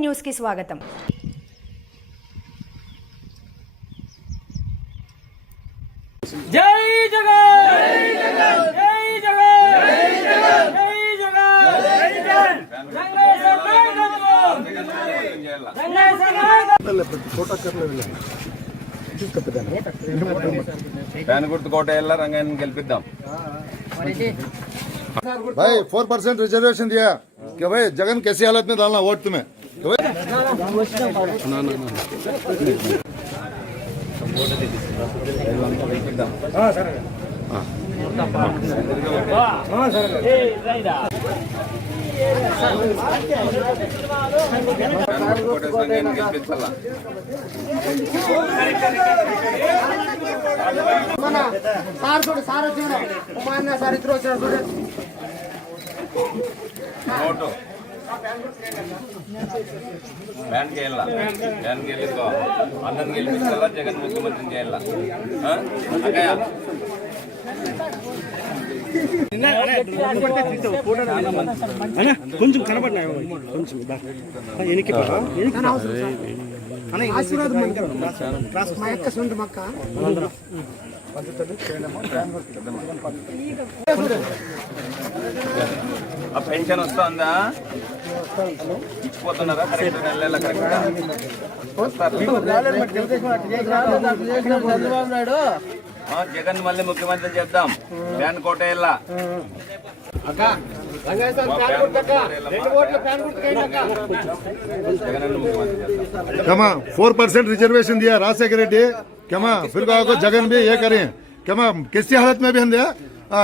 న్యూస్కి స్వాగతం జై జగన్ జై జగన్ జై జగన్ జై జగన్ జై జగన్ రంగేశ్వర నాయకత్వం రంగేశ్వర నాయకత్వం ఫ్యాన్ గుర్తు కోట వెళ్ళా రంగాన్ని గెలిపిద్దాం भाई फोर परसेंट रिजर्वेशन दिया कि भाई जगन कैसी हालत में डालना वोट तुम्हें कि भाई ఫ్యాన్ గుర్తు కోటేసి రంగాన్ని గెలిపించాలా సార్ చూడు సార్ వచ్చిన మా అన్న సార్ ఇద్దరు వచ్చారు చూడు కి వెళ్ళా ఫ్యాన్కి వెళ్ళిందో అందరిని గెలిపించాలా? జగన్ ముఖ్యమంత్రిని చేయాలా? కొంచెం కనబడినాయి కొంచెం ఎనికి ఆశీర్వాదం మనకి మా యొక్క సొంత మక్క. ఆ పెన్షన్ వస్తుందా ఇచ్చిపోతున్నారా కరెక్ట్ నెల కరెక్ట్ జగన్ మళ్ళీ ముఖ్యమంత్రి చేద్దాం ఫ్యాన్ కోట వెళ్ళా జగన్ అన్న ముఖ్యమంత్రి చేద్దాం क्षमा फोर परसेंट रिजर्वेशन दिया राजशेखर रेड्डी क्षमा फिर कहा को जगन भी ये करें क्षमा किसी हालत में भी हम दिया आ,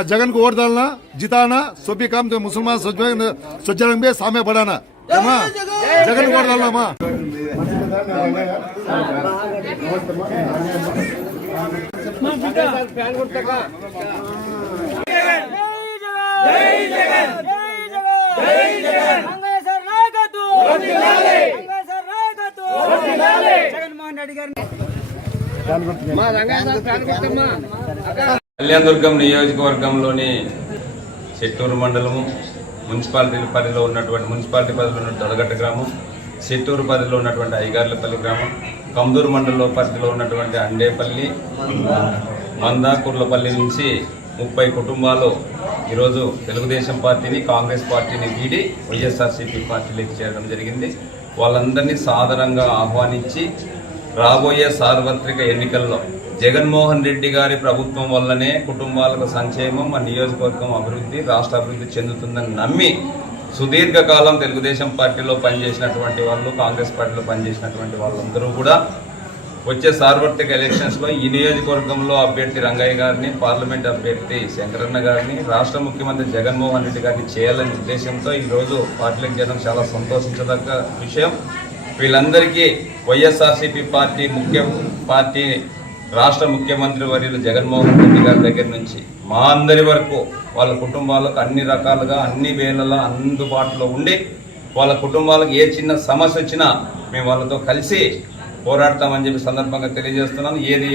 जगन को वोट डालना जिताना सभी काम तो मुसलमान स्वजन भी सामने बढ़ाना क्षमा जगन को वोट डालना माँ జై జగన్ జై జగన్ జై జగన్ రంగేశ్వర నాయకత్వం రంగేశ్వర నాయకత్వం జగన్మోహన్ రెడ్డి గారిని కళ్యాణదుర్గం నియోజకవర్గంలోని చెట్టూరు మండలము మున్సిపాలిటీ పరిధిలో ఉన్నటువంటి మున్సిపాలిటీ పరిధిలో ఉన్న దొడగట్ట గ్రామం చెట్టూరు పరిధిలో ఉన్నటువంటి ఐగార్లపల్లి గ్రామం కందూరు మండలంలో పరిధిలో ఉన్నటువంటి అండేపల్లి మంద కుర్లపల్లి నుంచి ముప్పై కుటుంబాలు ఈరోజు తెలుగుదేశం పార్టీని కాంగ్రెస్ పార్టీని వీడి వైఎస్ఆర్సీపీ పార్టీలోకి చేరడం జరిగింది. వాళ్ళందరినీ సాదరంగా ఆహ్వానించి రాబోయే సార్వత్రిక ఎన్నికల్లో జగన్మోహన్ రెడ్డి గారి ప్రభుత్వం వల్లనే కుటుంబాలకు సంక్షేమం మా నియోజకవర్గం అభివృద్ధి రాష్ట్ర అభివృద్ధి చెందుతుందని నమ్మి సుదీర్ఘకాలం తెలుగుదేశం పార్టీలో పనిచేసినటువంటి వాళ్ళు కాంగ్రెస్ పార్టీలో పనిచేసినటువంటి వాళ్ళందరూ కూడా వచ్చే సార్వత్రిక ఎలక్షన్స్లో ఈ నియోజకవర్గంలో అభ్యర్థి రంగయ్య గారిని పార్లమెంట్ అభ్యర్థి శంకరన్న గారిని రాష్ట్ర ముఖ్యమంత్రి జగన్మోహన్ రెడ్డి గారిని చేయాలనే ఉద్దేశంతో ఈరోజు పార్టీలకు చేయడం చాలా సంతోషించదగ్గ విషయం. వీళ్ళందరికీ వైఎస్ఆర్సీపీ పార్టీ ముఖ్య పార్టీ రాష్ట్ర ముఖ్యమంత్రి వర్యులు జగన్మోహన్ రెడ్డి గారి దగ్గర నుంచి మా అందరి వరకు వాళ్ళ కుటుంబాలకు అన్ని రకాలుగా అన్ని వేళలా అందుబాటులో ఉండి వాళ్ళ కుటుంబాలకు ఏ చిన్న సమస్య వచ్చినా మేము వాళ్ళతో కలిసి పోరాడతామని చెప్పి సందర్భంగా తెలియజేస్తున్నాను. ఏది